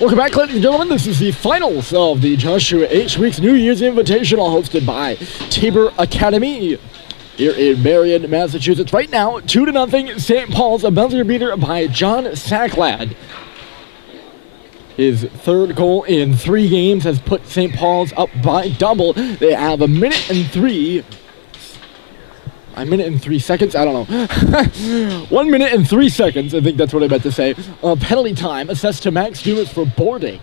Welcome back, ladies and gentlemen. This is the finals of the Joshua H. Weeks New Year's Invitational hosted by Tabor Academy here in Marion, Massachusetts. Right now, 2-0, St. Paul's, a buzzer beater by John Sacklad. His third goal in 3 games has put St. Paul's up by double. They have a minute and 3 seconds, I don't know. 1 minute and 3 seconds, I think that's what I meant to say. Penalty time assessed to Max Dumas for boarding.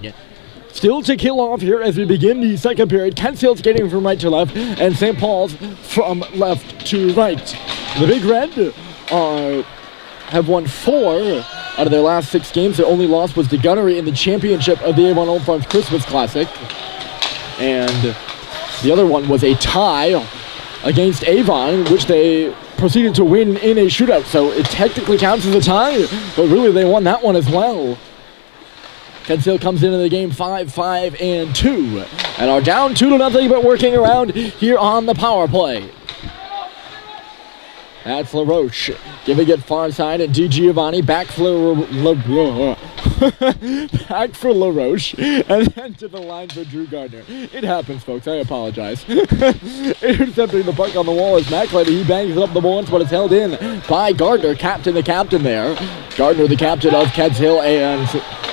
Still to kill off here as we begin the second period. Kent Hill skating from right to left, and St. Paul's from left to right. The Big Red have won 4 out of their last 6 games. Their only loss was to Gunnery in the championship of the A1 Old Farms Christmas Classic. And the other one was a tie against Avon, which they proceeded to win in a shootout. So it technically counts as a tie, but really they won that one as well. Kent Hill comes into the game 5-5-2, and are down 2-0, but working around here on the power play. That's LaRoche giving it far side, and DiGiovanni back for LaRoche, and then to the line for Drew Gardner. It happens, folks. I apologize. Intercepting the puck on the wall is McLeod. He bangs it up the boards, but it's held in by Gardner, the captain there. Gardner, the captain of Kent Hill, and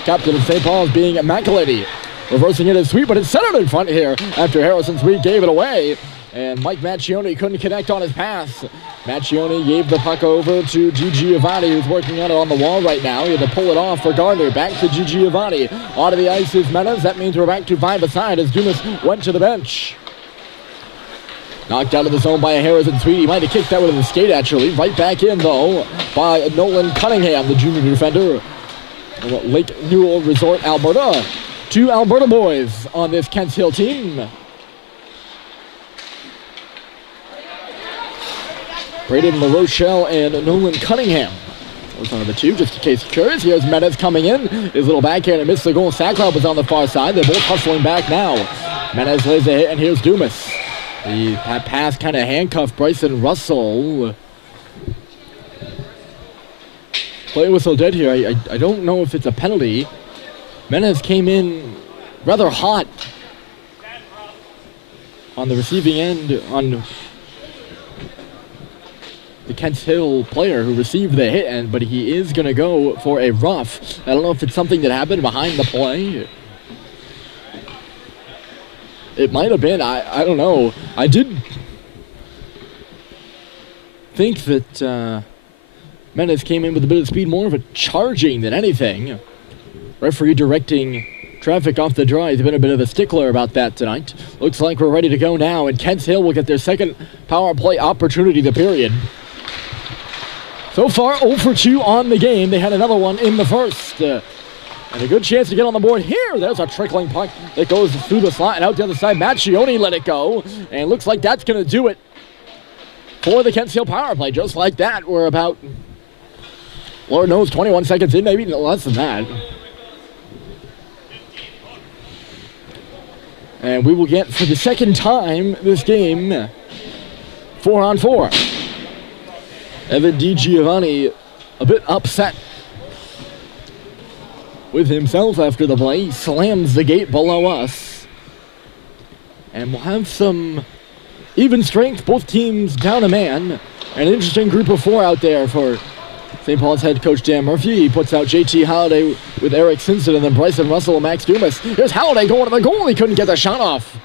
captain of St. Paul's being McLeod. Reversing it is Sweet, but it's centered in front here after Harrison Sweet gave it away. And Mike Macchione couldn't connect on his pass. Macchione gave the puck over to DiGiovanni, who's working on it on the wall right now. He had to pull it off for Gardner. Back to DiGiovanni. Onto the ice is Menas. That means we're back to 5-a-side as Dumas went to the bench. Knocked out of the zone by a Harrison Sweet. He might have kicked that with a skate, actually. Right back in, though, by Nolan Cunningham, the junior defender. Lake Newell Resort, Alberta. 2 Alberta boys on this Kent Hill team. Braden LaRochelle and Nolan Cunningham. Those are the 2, just in case you're curious. Here's Menes coming in. His little backhand and missed the goal. Sacklad was on the far side. They're both hustling back now. Menes lays a hit, and here's Dumas. The pass kind of handcuffed Bryson Russell. Play whistle dead here. I don't know if it's a penalty. Menes came in rather hot on the receiving end on the Kent Hill player who received the hit, but he is going to go for a rough. I don't know if it's something that happened behind the play. It might have been. I don't know. I did think that Menes came in with a bit of speed, more of a charging than anything. Referee directing traffic off the draw. He's been a bit of a stickler about that tonight. Looks like we're ready to go now, and Kent Hill will get their second power play opportunity of the period. So far, 0 for 2 on the game. They had another one in the first. And a good chance to get on the board here. There's a trickling puck that goes through the slot and out the other side. Macchione let it go. And looks like that's going to do it for the Kent Hill power play. Just like that, we're about, Lord knows, 21 seconds in, maybe less than that. And we will get, for the second time this game, 4-on-4. Evan DiGiovanni a bit upset with himself after the play. He slams the gate below us. And we'll have some even strength. Both teams down a man. An interesting group of 4 out there for St. Paul's head coach Dan Murphy. He puts out JT Halliday with Eric Simpson, and then Bryson Russell and Max Dumas. Here's Halliday going to the goal. He couldn't get the shot off.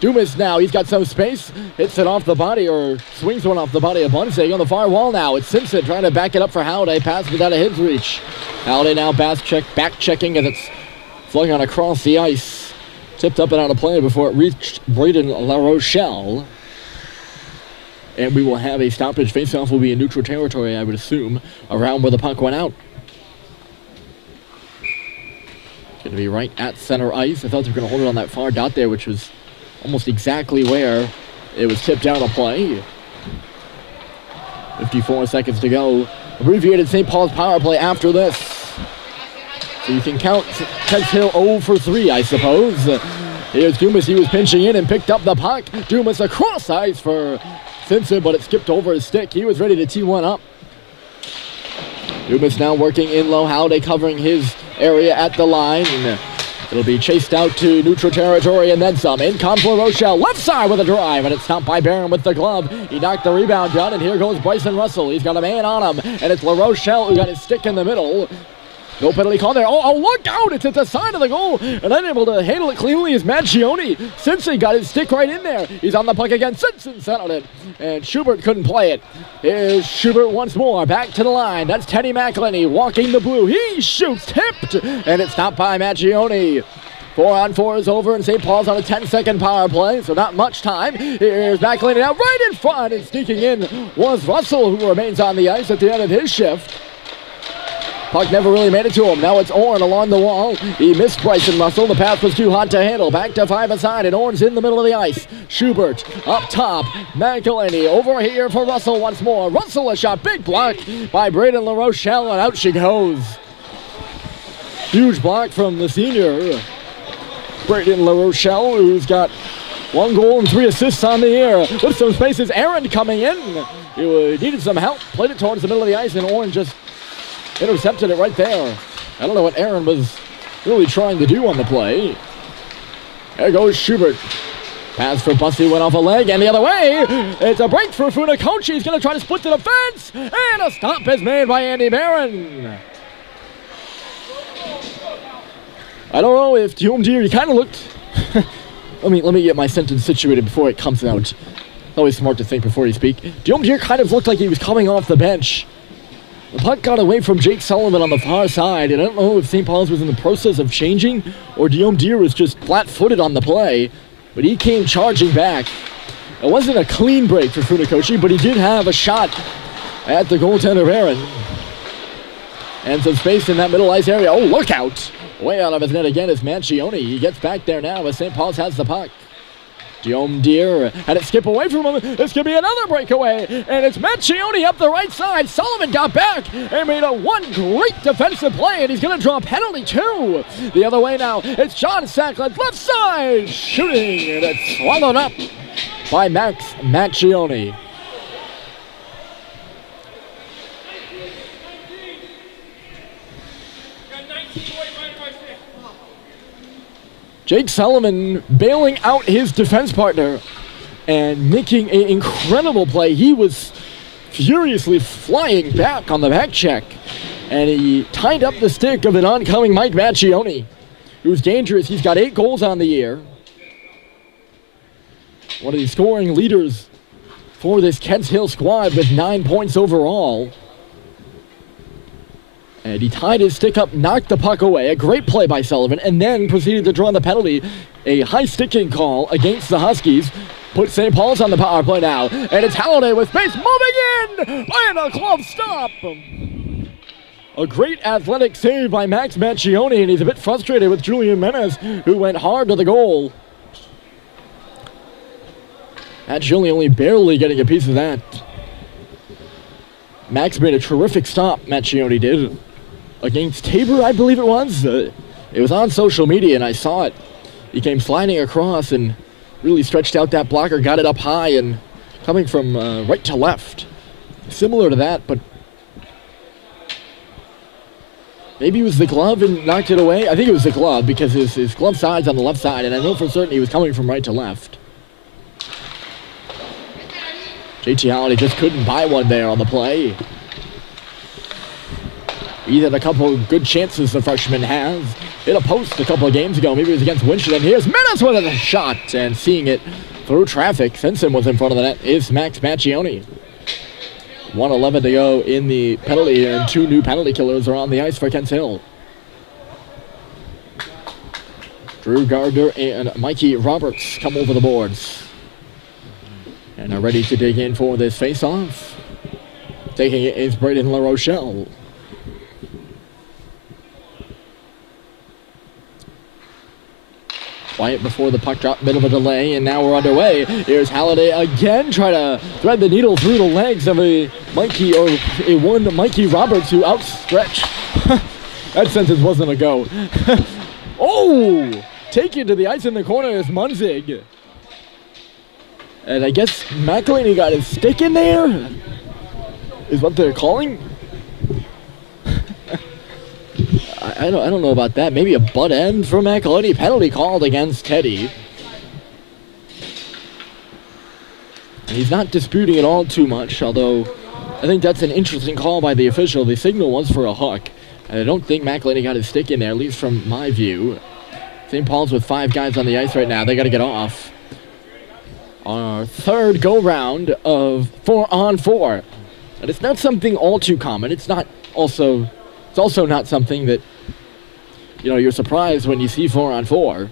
Dumas now, he's got some space, hits it off the body, or swings one off the body of Bunsey on the far wall now. It's Simpson trying to back it up for Halliday, pass without a his reach. Halliday now back checking as it's flung on across the ice. Tipped up and out of play before it reached Braden LaRochelle. And we will have a stoppage. Faceoff will be in neutral territory, I would assume, around where the puck went out. It's going to be right at center ice. I thought they were going to hold it on that far dot there, which was almost exactly where it was tipped out of play. 54 seconds to go. Abbreviated St. Paul's power play after this. So you can count Kent Hill 0 for 3, I suppose. Here's Dumas. He was pinching in and picked up the puck. Dumas across ice for Simpson, but it skipped over his stick. He was ready to tee one up. Dumas now working in low. Halliday covering his area at the line. It'll be chased out to neutral territory and then some. In comes LaRochelle, left side with a drive, and it's stopped by Barron with the glove. He knocked the rebound down, and here goes Bryson Russell. He's got a man on him, and it's LaRochelle who got his stick in the middle. No penalty call there. Oh, look out! It's at the side of the goal, and unable to handle it cleanly is Maggioni. Simpson got his stick right in there. He's on the puck again. Simpson settled it, and Schubert couldn't play it. Here's Schubert once more, back to the line. That's Teddy McElhenney walking the blue. He shoots, tipped, and it's stopped by Maggioni. 4-on-4 is over, and St. Paul's on a 10-second power play, so not much time. Here's McElhenney now right in front, and sneaking in was Russell, who remains on the ice at the end of his shift. Puck never really made it to him. Now it's Orn along the wall. He missed Bryson Russell. The pass was too hot to handle. Back to 5 aside, and Orn's in the middle of the ice. Schubert up top. McElhenney over here for Russell once more. Russell a shot. Big block by Braden LaRochelle, and out she goes. Huge block from the senior, Braden LaRochelle, who's got 1 goal and 3 assists on the year. With some spaces, Aaron coming in. He needed some help. Played it towards the middle of the ice, and Orn just intercepted it right there. I don't know what Aaron was really trying to do on the play. There goes Schubert. Pass for Bussy went off a leg, and the other way. It's a break for Funakoshi. He's going to try to split the defense, and a stop is made by Andy Barron. I don't know if Guillaume Deere, he kind of looked... let me get my sentence situated before it comes out. It's always smart to think before you speak. Guillaume Deere kind of looked like he was coming off the bench. The puck got away from Jake Sullivan on the far side, and I don't know if St. Paul's was in the process of changing or Guillaume Deere was just flat-footed on the play, but he came charging back. It wasn't a clean break for Funakoshi, but he did have a shot at the goaltender Aaron. And some space in that middle ice area. Oh, look out! Way out of his net again is Manchione. He gets back there now as St. Paul's has the puck. Guillaume Deere had it skip away from him. This could be another breakaway. And it's Manchione up the right side. Sullivan got back and made one great defensive play. And he's going to draw a penalty too. The other way now. It's John Sacklin, left side. Shooting. And it's swallowed up by Max Manchione. Jake Sullivan bailing out his defense partner and making an incredible play. He was furiously flying back on the back check, and he tied up the stick of an oncoming Mike Manchione, who's dangerous. He's got 8 goals on the year. One of the scoring leaders for this Kents Hill squad with 9 points overall. And he tied his stick up, knocked the puck away. A great play by Sullivan, and then proceeded to draw the penalty. A high sticking call against the Huskies. Put St. Paul's on the power play now. And it's Halliday with pace moving in! And a glove stop! A great athletic save by Max Manchione, and he's a bit frustrated with Julian Menes, who went hard to the goal. Manchione only barely getting a piece of that. Max made a terrific stop, Manchione did. Against Tabor, I believe it was. It was on social media, and I saw it. He came sliding across and really stretched out that blocker, got it up high, and coming from right to left. Similar to that, but maybe it was the glove and knocked it away. I think it was the glove because his glove side's on the left side, and I know for certain he was coming from right to left. JT Halliday just couldn't buy one there on the play. He had a couple of good chances the freshman has. Hit a post a couple of games ago. Maybe it was against Winston. Here's Menes with a shot, and seeing it through traffic. Simpson was in front of the net. Is Max Manchione. 1:11 to go in the penalty, and 2 new penalty killers are on the ice for Kents Hill. Drew Gardner and Mikey Roberts come over the boards and are ready to dig in for this face-off. Taking it is Braden LaRochelle. Quiet before the puck drop, bit of a delay, and now we're underway. Here's Halliday again, trying to thread the needle through the legs of a Mikey Roberts who outstretched. That sentence wasn't a go. Oh! Taken to the ice in the corner is Munzig. And I guess McElhenney got his stick in there, is what they're calling. I don't know about that. Maybe a butt end for McElhinney. Penalty called against Teddy. And he's not disputing it all too much, although I think that's an interesting call by the official. The signal was for a hook, and I don't think McElhinney got his stick in there, at least from my view. St. Paul's with 5 guys on the ice right now. They got to get off. Our third go-round of 4-on-4. And it's not something all too common. It's also not something that, you're surprised when you see 4-on-4.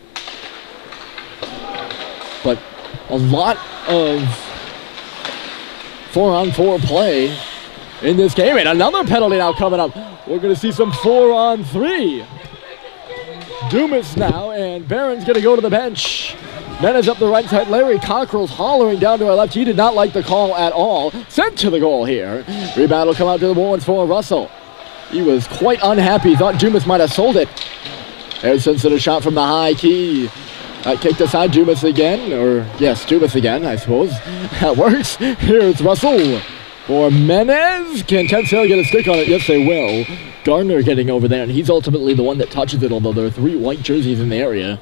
But a lot of 4-on-4 play in this game. And another penalty now coming up. We're going to see some 4-on-3. Dumas now, and Barron's going to go to the bench. Menace up the right side. Larry Cockrell's hollering down to our left. He did not like the call at all. Sent to the goal here. Rebound will come out to the boards for Russell. He was quite unhappy. Thought Dumas might have sold it. There's Simpson, a shot from the high key. Kicked aside. Dumas again. Dumas again, I suppose. That works. Here's Russell for Menace. Can Tensale get a stick on it? Yes, they will. Gardner getting over there, and he's ultimately the one that touches it, although there are 3 white jerseys in the area.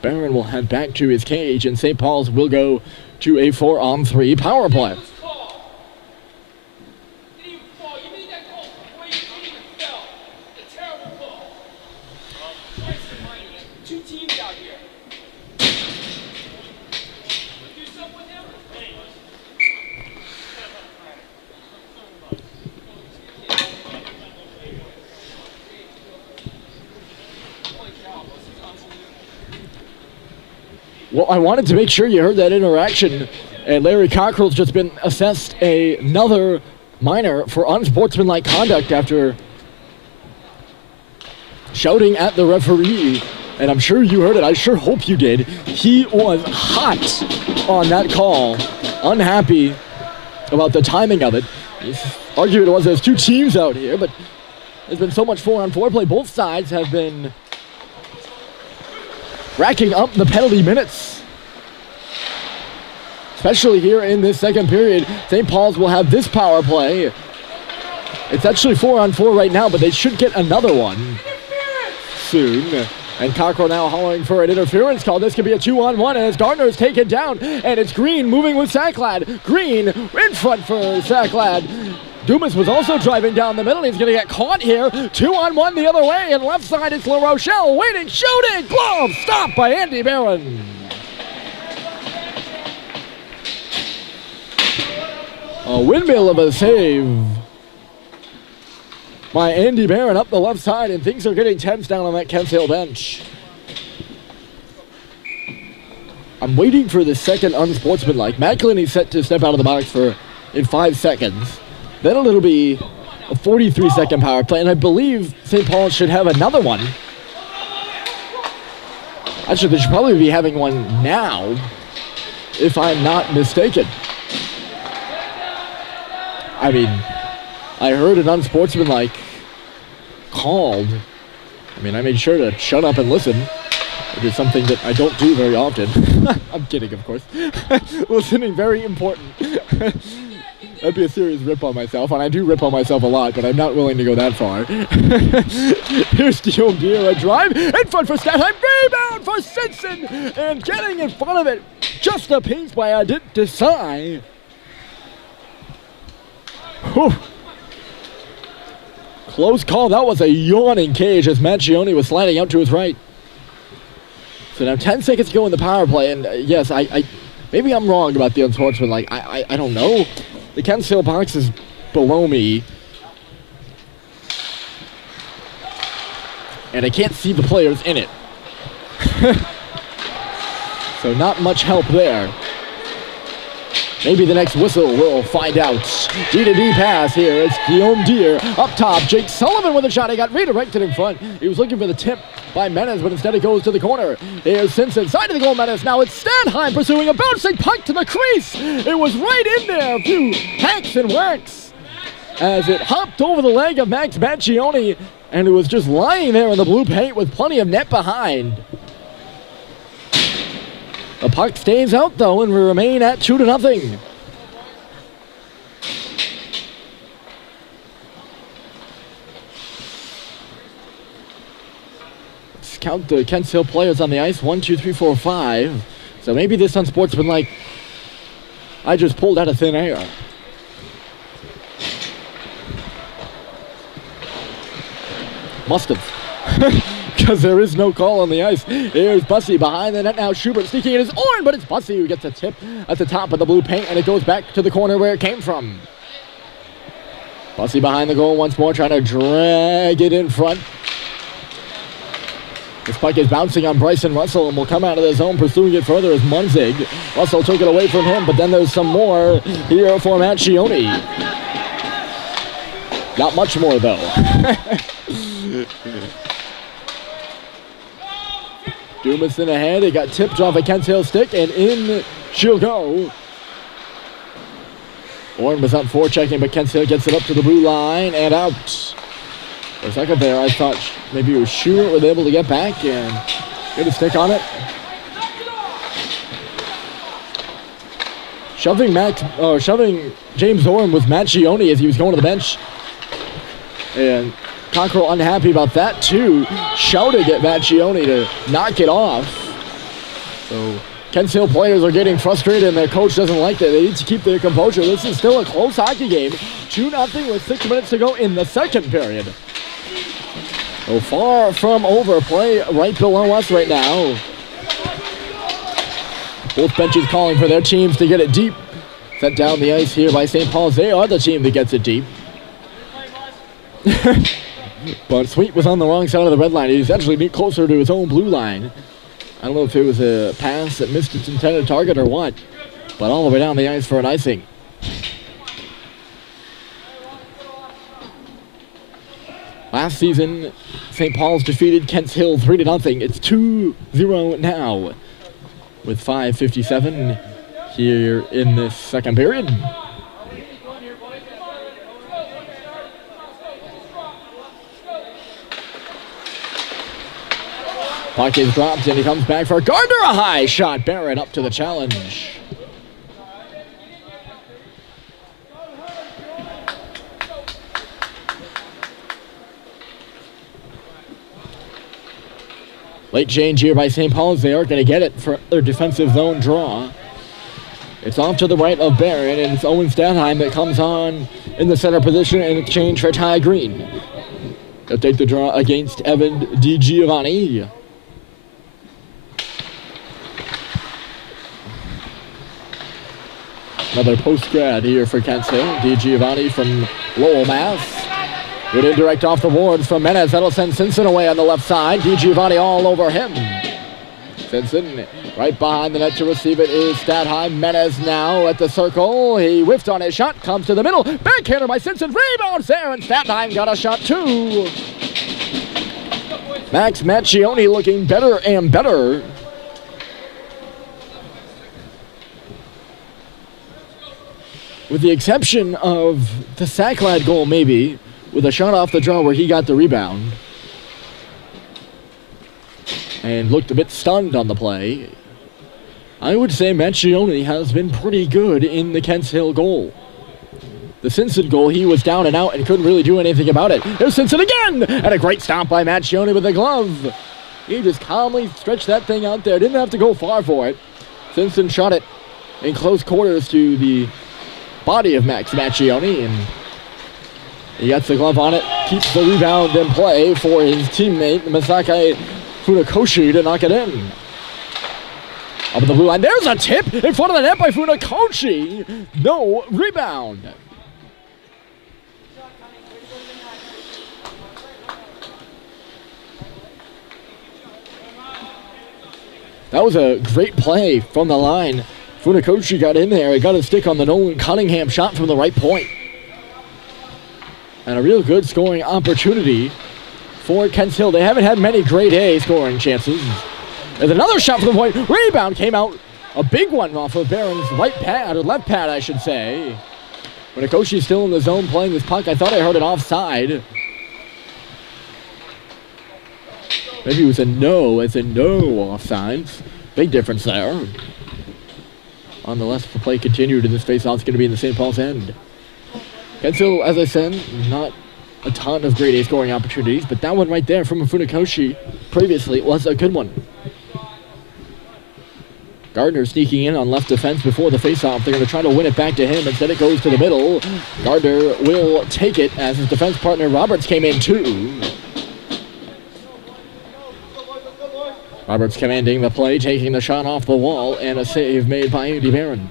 Barron will head back to his cage, and St. Paul's will go to a 4-on-3 power play. Well, I wanted to make sure you heard that interaction, and Larry Cockrell's just been assessed another minor for unsportsmanlike conduct after shouting at the referee, and I'm sure you heard it. I sure hope you did. He was hot on that call, unhappy about the timing of it. He's argued it was there's 2 teams out here, but there's been so much 4-on-4 play. Both sides have been racking up the penalty minutes, especially here in this second period. St. Paul's will have this power play. It's actually 4-on-4 right now, but they should get another one soon. And Cockrell now hollering for an interference call. This could be a 2-on-1 as Gardner's taken down, and it's Green moving with Sacklad. Green in front for Sacklad. Dumas was also driving down the middle. He's going to get caught here. 2-on-1 the other way, and left side it's La Rochelle waiting, shooting, glove, stopped by Andy Barron. A windmill of a save by Andy Barron up the left side, and things are getting tense down on that Kent Hill bench. I'm waiting for the second unsportsmanlike. McElhinney's set to step out of the box in 5 seconds. Then it'll be a 43-second power play, and I believe St. Paul should have another one. Actually, they should probably be having one now, if I'm not mistaken. I mean, I heard an unsportsmanlike called. I mean, I made sure to shut up and listen, which is something that I don't do very often. I'm kidding, of course. Listening, very important. That'd be a serious rip on myself, and I do rip on myself a lot, but I'm not willing to go that far. Here's Guillaume Deere, a drive in front for Statheim, rebound for Simpson, and getting in front of it, just a piece by Adit Desai. Whew. Close call. That was a yawning cage as Mangione was sliding out to his right. So now 10 seconds to go in the power play, and yes, I maybe I'm wrong about the unsportsmanlike. I don't know. The Kent Hill box is below me, and I can't see the players in it. So not much help there. Maybe the next whistle will find out. D-to-D pass here. It's Guillaume Deere up top. Jake Sullivan with a shot. He got redirected in front. He was looking for the tip by Menace, but instead it goes to the corner. Here's Simpson, side of the goal, Menace. Now it's Statheim pursuing a bouncing puck to the crease. It was right in there. A few hacks and whacks as it hopped over the leg of Max Mangione, and it was just lying there in the blue paint with plenty of net behind. The puck stays out, though, and we remain at 2-0. count the Kents Hill players on the ice. 1, 2, 3, 4, 5. So maybe this unsportsmanlike I just pulled out of thin air. Must have. Because there is no call on the ice. Here's Bussy behind the net now. Schubert sneaking in his own, but it's Bussy who gets a tip at the top of the blue paint, and it goes back to the corner where it came from. Bussy behind the goal once more, trying to drag it in front. This puck is bouncing on Bryson Russell and will come out of the zone, pursuing it further as Munzig. Russell took it away from him, but then there's some more here for Macchione. Not much more, though. Dumas in ahead. It got tipped off a Kents Hill stick, and in she'll go. Orton was up forechecking, but Kents Hill gets it up to the blue line and out. For a second there, I thought maybe it was Schubert was able to get back and get a stick on it. Shoving James Orton with Macchione as he was going to the bench. And Cockrell unhappy about that too. Shouting at Macchione to knock it off. So Kents Hill players are getting frustrated and their coach doesn't like that. They need to keep their composure. This is still a close hockey game. 2-0 with 6 minutes to go in the second period. So far from over. Play right below us right now. Both benches calling for their teams to get it deep. Sent down the ice here by St. Paul's. They are the team that gets it deep. But Sweet was on the wrong side of the red line. He's actually closer to his own blue line. I don't know if it was a pass that missed its intended target or what. But all the way down the ice for an icing. Last season, St. Paul's defeated Kents Hill 3-0. It's 2-0 now with 5:57 here in this second period. Puck is dropped and he comes back for Gardner. A high shot. Barrett up to the challenge. Late change here by St. Paul's. They are going to get it for their defensive zone draw. It's off to the right of Barrett, and it's Owen Stanheim that comes on in the center position in exchange for Ty Green. They'll take the draw against Evan DiGiovanni. Another post-grad here for Kents Hill. DiGiovanni from Lowell, Mass. Good indirect off the boards from Menez. That'll send Simpson away on the left side. DiGiovanni all over him. Simpson right behind the net to receive it is Statheim. Menez now at the circle. He whiffed on his shot. Comes to the middle. Backhander by Simpson. Rebounds there, and Statheim got a shot too. Max Macchione looking better and better. With the exception of the Sacklad goal, maybe, with a shot off the draw where he got the rebound. And looked a bit stunned on the play. I would say Macchione has been pretty good in the Kents Hill goal. The Simpson goal, he was down and out and couldn't really do anything about it. There's Simpson again! And a great stop by Macchione with the glove. He just calmly stretched that thing out there. Didn't have to go far for it. Simpson shot it in close quarters to the body of Max Macchione, and he gets the glove on it, keeps the rebound in play for his teammate Masaki Funakoshi to knock it in. Up in the blue line, there's a tip in front of the net by Funakoshi. No rebound. That was a great play from the line. Funakoshi got in there. He got a stick on the Nolan Cunningham shot from the right point. And a real good scoring opportunity for Kents Hill. They haven't had many grade A scoring chances. There's another shot from the point. Rebound came out. A big one off of Barron's right pad, or left pad, I should say. Funakoshi's still in the zone playing this puck. I thought I heard it offside. Maybe it was a no. It's a no offside. Big difference there. Nonetheless, the play continued in this face-off. It's going to be in the St. Paul's end. Kents Hill, as I said, not a ton of grade A scoring opportunities, but that one right there from Funakoshi previously was a good one. Gardner sneaking in on left defense before the faceoff. They're going to try to win it back to him. Instead, it goes to the middle. Gardner will take it as his defense partner Roberts came in too. Roberts commanding the play, taking the shot off the wall, and a save made by Andy Barron.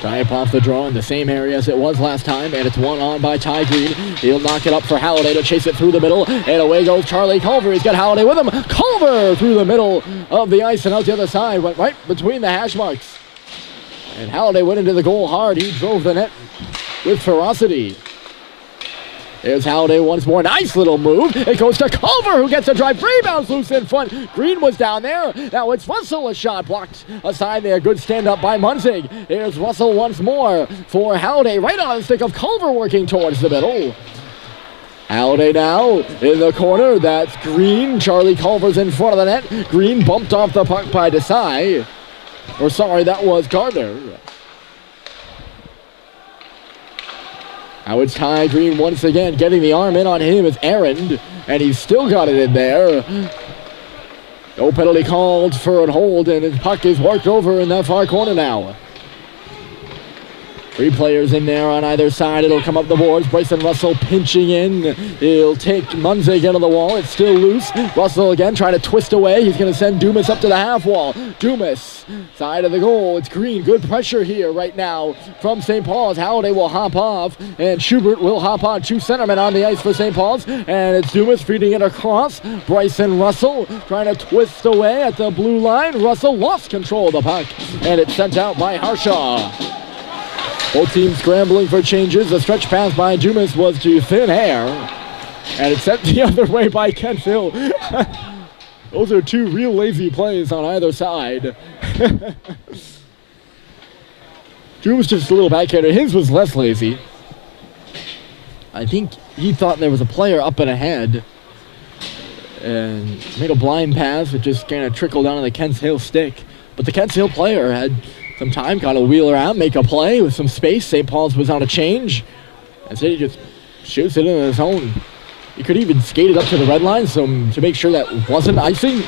Triumph off the draw in the same area as it was last time, and it's one on by Ty Green. He'll knock it up for Halliday to chase it through the middle, and away goes Charlie Culver. He's got Halliday with him. Culver through the middle of the ice and out the other side, went right between the hash marks. And Halliday went into the goal hard. He drove the net with ferocity. There's Halliday once more. Nice little move. It goes to Culver, who gets a drive. Rebounds loose in front. Green was down there. Now it's Russell. A shot blocked aside there. Good stand up by Munzig. Here's Russell once more for Halliday. Right on the stick of Culver working towards the middle. Halliday now in the corner. That's Green. Charlie Culver's in front of the net. Green bumped off the puck by Desai. Or sorry, that was Gardner. Now it's Ty Green once again, getting the arm in on him is Aaron, and he's still got it in there. No penalty called for a hold, and his puck is worked over in that far corner now. 3 players in there on either side. It'll come up the boards. Bryson Russell pinching in. He'll take Munzig into the wall. It's still loose. Russell again trying to twist away. He's going to send Dumas up to the half wall. Dumas, side of the goal. It's Green. Good pressure here right now from St. Paul's. Halliday will hop off, and Schubert will hop on. 2 centermen on the ice for St. Paul's, and it's Dumas feeding it across. Bryson Russell trying to twist away at the blue line. Russell lost control of the puck, and it's sent out by Harshaw. Both teams scrambling for changes. The stretch pass by Dumas was to thin air, and it's sent the other way by Kent Hill. Those are 2 real lazy plays on either side. Dumas just a little backhander. His was less lazy. I think he thought there was a player up and ahead and made a blind pass. It just kind of trickled down on the Kent Hill stick. But the Kent Hill player had some time, got to wheel around, make a play with some space. St. Paul's was on a change. And so he just shoots it in his own. He could even skate it up to the red line to make sure that wasn't icing.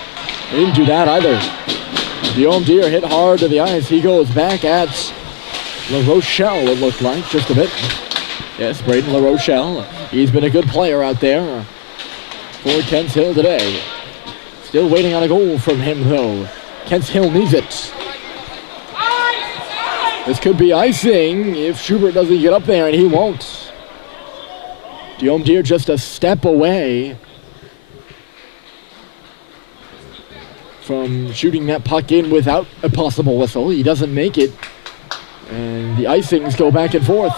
He didn't do that either. Guillaume Deere hit hard to the ice. He goes back at La Rochelle, it looked like, just a bit. Yes, Braden La Rochelle. He's been a good player out there for Kent Hill today. Still waiting on a goal from him, though. Kent Hill needs it. This could be icing if Schubert doesn't get up there, and he won't. Guillaume Deere just a step away from shooting that puck in without a possible whistle. He doesn't make it, and the icings go back and forth.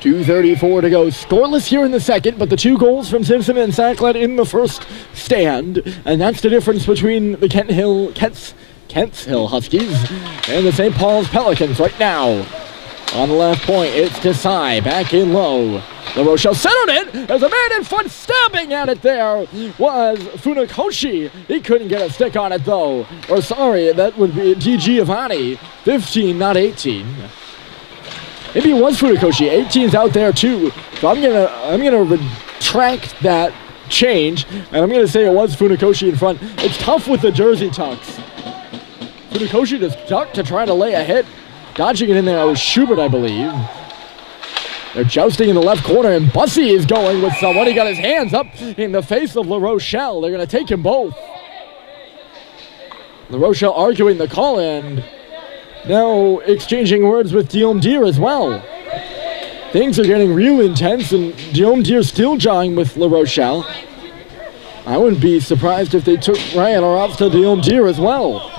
2:34 to go. Scoreless here in the second, but the 2 goals from Simpson and Sacklet in the first stand, and that's the difference between the Kent Hill Huskies and the St. Paul's Pelicans right now. On the left point, it's Desai, back in low. La Rochelle centered it. There's a man in front stabbing at it there. Was Funakoshi. He couldn't get a stick on it though. Or sorry, that would be Di Giovanni. 15, not 18. Maybe it was Funakoshi. 18's out there too. So I'm gonna retract that change, and I'm gonna say it was Funakoshi in front. It's tough with the jersey tucks. Funakoshi just ducked to try to lay a hit. Dodging it in there was Schubert, I believe. They're jousting in the left corner, and Bussey is going with someone. He got his hands up in the face of La Rochelle. They're going to take him both. La Rochelle arguing the call, and now exchanging words with Guillaume Deere as well. Things are getting real intense, and Guillaume Deere still jawing with La Rochelle. I wouldn't be surprised if they took Ryan Orovs to Guillaume Deere as well.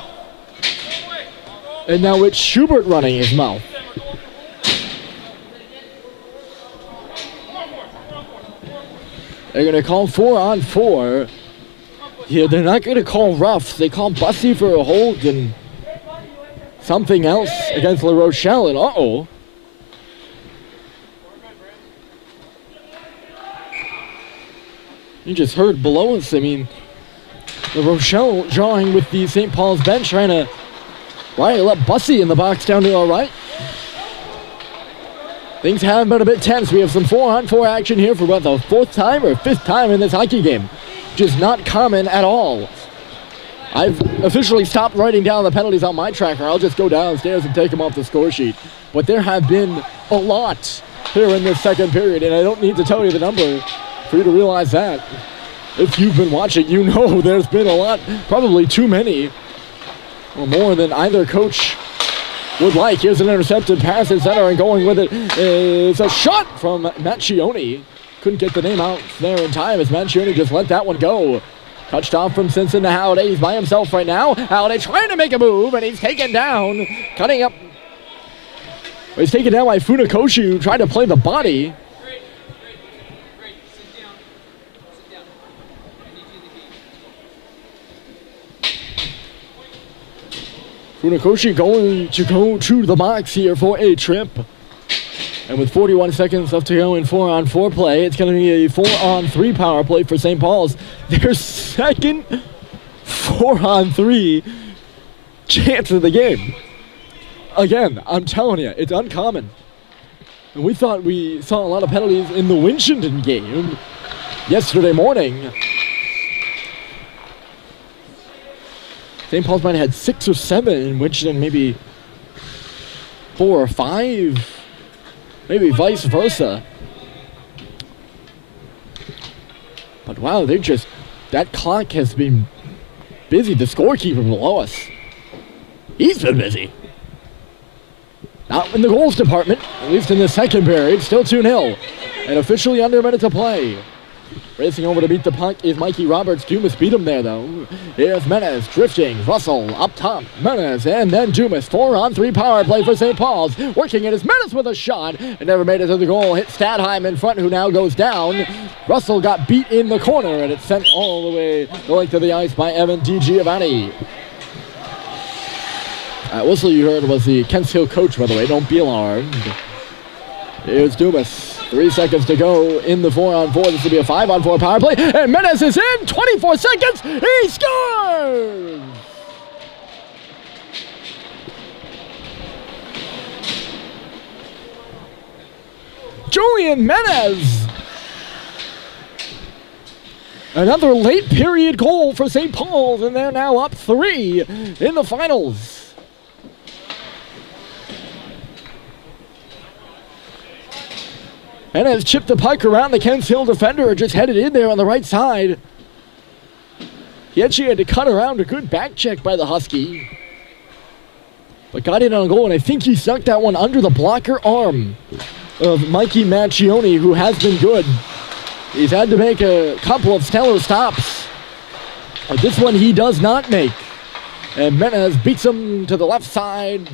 And now it's Schubert running his mouth. They're going to call 4-on-4. Yeah, they're not going to call rough. They call Bussey for a hold and something else against La Rochelle. And uh-oh. You just heard below us. I mean, The Rochelle drawing with the St. Paul's bench, trying to let Bussy in the box down to our right. Things have been a bit tense. We have some 4-on-4 action here for about the 4th time or 5th time in this hockey game, which is not common at all. I've officially stopped writing down the penalties on my tracker. I'll just go downstairs and take them off the score sheet. But there have been a lot here in this second period, and I don't need to tell you the number for you to realize that. If you've been watching, you know there's been a lot, probably too many, or more than either coach would like. Here's an intercepted pass in center, and going with it is a shot from Macchione. Couldn't get the name out there in time as Macchione just let that one go. Touched off from Simpson to Halliday. He's by himself right now. Halliday trying to make a move, and he's taken down. Cutting up. He's taken down by Funakoshi, who tried to play the body. Funakoshi going to go to the box here for a trip. And with 41 seconds left to go in 4-on-4 play, it's going to be a 4-on-3 power play for St. Paul's. Their second 4-on-3 chance of the game. Again, I'm telling you, it's uncommon. And we thought we saw a lot of penalties in the Winchendon game yesterday morning. St. Paul's might have had 6 or 7 in Winchendon, maybe 4 or 5. Maybe vice versa. But wow, that clock has been busy. The scorekeeper below us, he's been busy. Not in the goals department, at least in the second period. Still 2-0. And officially under a minute to play. Racing over to beat the puck is Mikey Roberts. Dumas beat him there, though. Here's Menace drifting. Russell up top. Menace and then Dumas. 4-on-3 power play for St. Paul's. Working it is Menace with a shot. And never made it to the goal. Hit Stadheim in front, who now goes down. Russell got beat in the corner, and it's sent all the way the length of the ice by Evan DiGiovanni. That whistle you heard was the Kents Hill coach, by the way. Don't be alarmed. Here's Dumas. 3 seconds to go in the 4-on-4. This will be a 5-on-4 power play. And Menace is in. 24 seconds. He scores! Julian Menace. Another late period goal for St. Paul's, and they're now up 3 in the finals. And has chipped the puck around the Kents Hill defender, just headed in there on the right side. He actually had to cut around a good back check by the Husky. But got in on a goal, and I think he stuck that one under the blocker arm of Mikey Macchione, who has been good. He's had to make a couple of stellar stops. But this one he does not make. And Menace beats him to the left side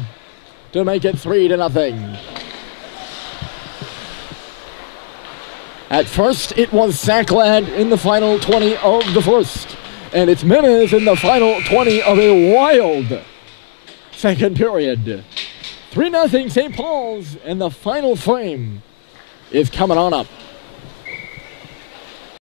to make it 3-0. At first, it was Sacklad in the final 20 of the first. And it's Menace in the final 20 of a wild second period. 3-0 St. Paul's, and the final frame is coming on up.